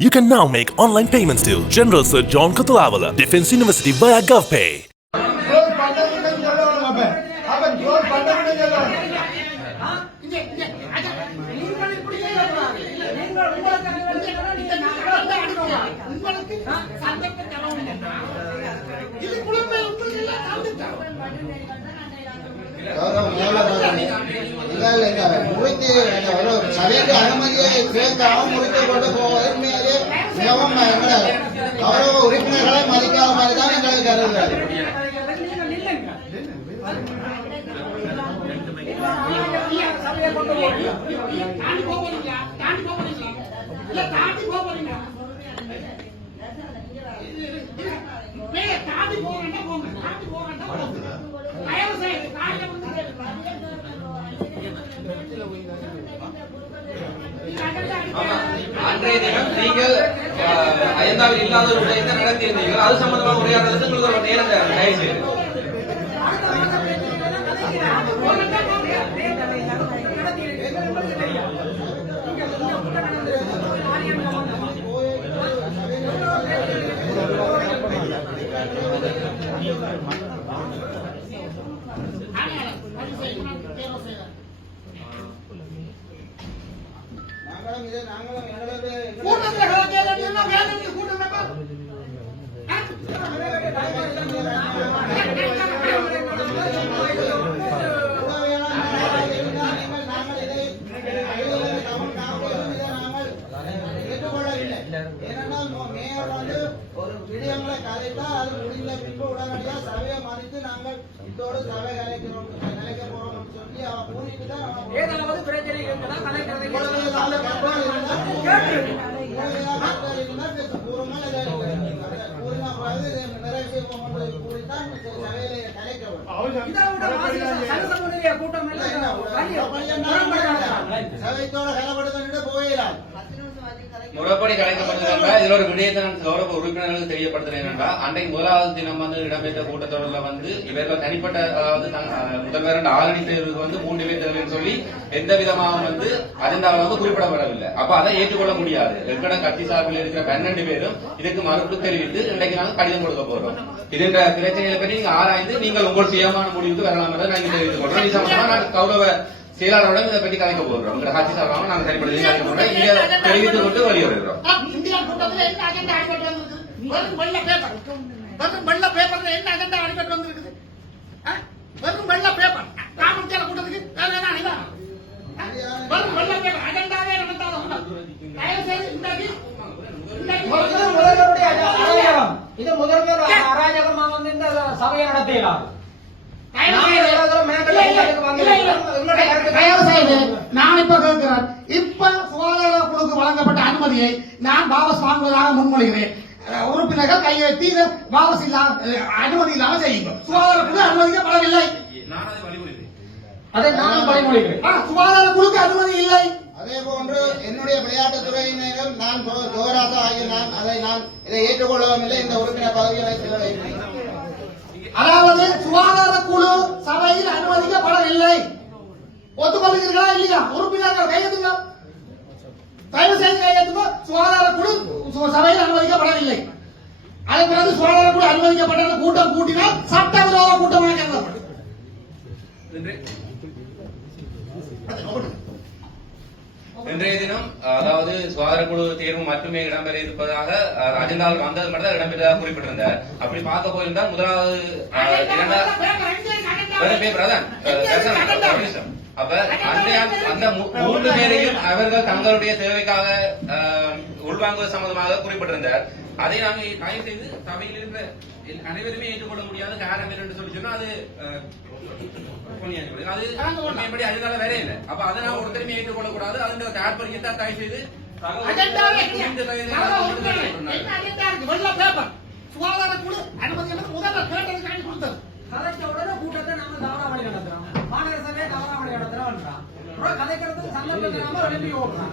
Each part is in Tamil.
You can now make online payments to General Sir John Kotulavala, Defense University via GovPay. உங்களுக்கு சந்தர்ப்ப தரவும் இல்லை இது குழந்தை உங்களுக்கு எல்லாம் இல்ல முடித்து சபைக்கு அனுமதியை கேட்காம முடித்து கொண்டு போவது உண்மையிலே மிகவும் எங்களை கௌரவ உறுப்பினர்களை மதிக்காத மாதிரி தான் எங்களுக்கு கருதுகிறது. நீங்கள் நில்லுங்க சபையை கொண்டு போய் தாண்டி போக போறீங்களா? தாண்டி போக போறீங்களா? இல்ல தாண்டி போக போறீங்களா? அன்றைய தினம் நீங்கள் அயந்தாவில் இல்லாத ஒரு நடத்தியிருந்தீர்கள். அது சம்பந்தமாக உரையாடுறதுக்கு உங்களுக்கு ஒரு நேரம் தேவை தயவு நாங்களும் இதை நாங்களும் எங்களது கூட்டத்தில் கலந்து வேலை கூட்டம் நம்பர் நாங்கள் இதை தமிழ் நாங்களும் இதை நாங்கள் ஏற்றுக்கொள்ளவில்லை ஏனென்றால் மேயர் வந்து ஒரு கலைத்தால் அது முடிந்த பின்பு உடனடியாக சபையை மதித்து நாங்கள் இதோடு சபை கலைக்கிறோம் கலைக்க போறோம் சொல்லி கூறிட்டு தான் ஏதாவது பிரச்சனை கலைக்கிறதை சட்டசபையிலே கூட்டம் சபைத்தோட கலப்படுத்த முறைப்படி கலைக்கப்பட்டது இதுல ஒரு விடயத்தை நான் கௌரவ உறுப்பினர்களுக்கு தெரியப்படுத்துறேன் அன்றைக்கு முதலாவது தினம் வந்து இடம்பெற்ற கூட்டத்தொடரில் வந்து இவர்கள் தனிப்பட்ட அதாவது முதல்வர் ஆரணி தேர்வுக்கு வந்து மூன்று பேர் தேர்வுன்னு சொல்லி எந்த விதமாக வந்து அஜெண்டாவில் வந்து குறிப்பிடப்படவில்லை. அப்ப அதை ஏற்றுக்கொள்ள முடியாது. எங்கட கட்சி சார்பில் இருக்கிற பன்னெண்டு பேரும் இதுக்கு மறுப்பு தெரிவித்து இன்றைக்கு நாங்கள் கடிதம் கொடுக்க போறோம். இதுன்ற பிரச்சனைகளை பற்றி நீங்க ஆராய்ந்து நீங்கள் உங்கள் சுயமான முடிவுக்கு வரலாம் என்று நான் தெரிவித்துக் கொள்றோம். இது சம்பந்தமா நான் கௌரவ செயலாளரோட இதை பற்றி கலைக்க போகிறோம். உங்க கட்சி சார்பாக நாங்கள் சரிப்படுத்தி கலைக்க போறோம் இங்க தெரிவித்துக் கொண்டு வெளியேறுகிறோம் இந்தியா கூட்டத்தில் என்ன அஜெண்டா அடிபட்டு வந்திருக்கு? வெறும் வெள்ள பேப்பர் வெறும் வெள்ள பேப்பர்ல என்ன அஜெண்டா அடிபட்டு வந்திருக்குது? வெறும் வெள்ள பேப்பர் காமத்தியால கூட்டத்துக்கு வேற என்ன அணிதா வெறும் வெள்ள பேப்பர் அஜெண்டாவே கூட்டம் தயவு செய்து இன்றைக்கு இது முதல்வர் அராஜகமா வந்து இந்த சபையை நடத்தியலாம் நான் இப்ப கேட்கிறேன். இப்ப சுகாதார குழுக்கு வழங்கப்பட்ட அனுமதியை நான் வாபஸ் வாங்குவதாக முன்மொழிகிறேன். உறுப்பினர்கள் கையெழுத்தி வாபஸ் இல்லாம அனுமதி இல்லாம செய்யுங்க சுகாதார குழு அனுமதிக்கப்படவில்லை நான் அதை வழிமொழிகிறேன் பழிமொழிகிறேன் ஆ, சுகாதார குழுக்கு அனுமதி இல்லை. அதே போன்று என்னுடைய விளையாட்டுத் துறையினரும் நான் கோராசா ஆகிய நான் அதை நான் இதை ஏற்றுக்கொள்ளவும் இல்லை. இந்த உறுப்பினர் பதவியை வைத்துள்ளதை அதாவது சுகாதார குழு சபையில் அனுமதிக்கப்படவில்லை. ஒத்துக்கொள்கிறீர்களா இல்லையா? உறுப்பினர்கள் கையெழுத்துங்க. தயவு செய்து கையெழுத்துங்க சுகாதார குழு சு- சபையில் அனுமதிக்கப்படவில்லை அதே பிறகு சுகாதார குழு அனுமதிக்கப்பட்ட அந்த கூட்டம் கூட்டினால் சட்டவிரோத கூட்டமாக கருதப்படும் இன்றைய தினம் அதாவது சுகாதார குழு தேர்வு மட்டுமே இடம்பெற இருப்பதாக அஜெண்டாவில் வந்தது மட்டும் தான் இடம்பெற்றதாக குறிப்பிட்டிருந்தார். அப்படி பார்க்க போயிருந்தால் முதலாவது நிமிஷம். அப்ப அந்த மூ- மூன்று பேரையும் அவர்கள் தங்களுடைய தேவைக்காக உள்வாங்குவது சம்பந்தமாக குறிப்பிட்டிருந்தார். அதை நாங்கள் தயவு செய்து சபையில் இருக்கிற அனைவருமே ஏற்றுக்கொள்ள முடியாத காரணம் என்று சொல்லி சொன்னா அது அது உண்மைப்படி அதனால வேற இல்லை. அப்ப அதை நான் ஒருத்தருமே ஏற்றுக்கொள்ள கூடாது அதுன்ற தாற்பயத்தை தயவு செய்து அஜெண்டாவே புரிந்து தயவு நான் செய்து உறுப்பினர். சொன்னார். என்ன அஜெண்டா இருக்கு? வெள்ளை பேப்பர் சுகாதார குழு. அனுமதி என்பது முதல்ல கேட்டதுக்காண்டி கொடுத்தது. கதைச்ச உடனே கூட்டத்தை நாம தவறாமணி நடத்துறோம். மாநகர சபையை தவறாமணி நடத்துறோம் கதைக்கிறதுக்கு சந்தர்ப்பத்தை நாம எழுப்பி ஓடுறோம்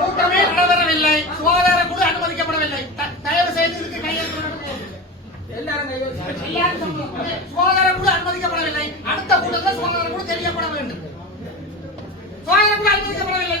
கூட்டமே நடைபெறவில்லை சுகாதார குழு அனுமதிக்கப்படவில்லை. தயவு செய்து இதுக்கு கையெழுத்து சுகாதார அனுமதிக்கப்படவில்லை. அடுத்த கூட்டத்தில் சுகாதார குழு தெரியப்பட வேண்டும். சுகாதார அனுமதிக்கப்படவில்லை.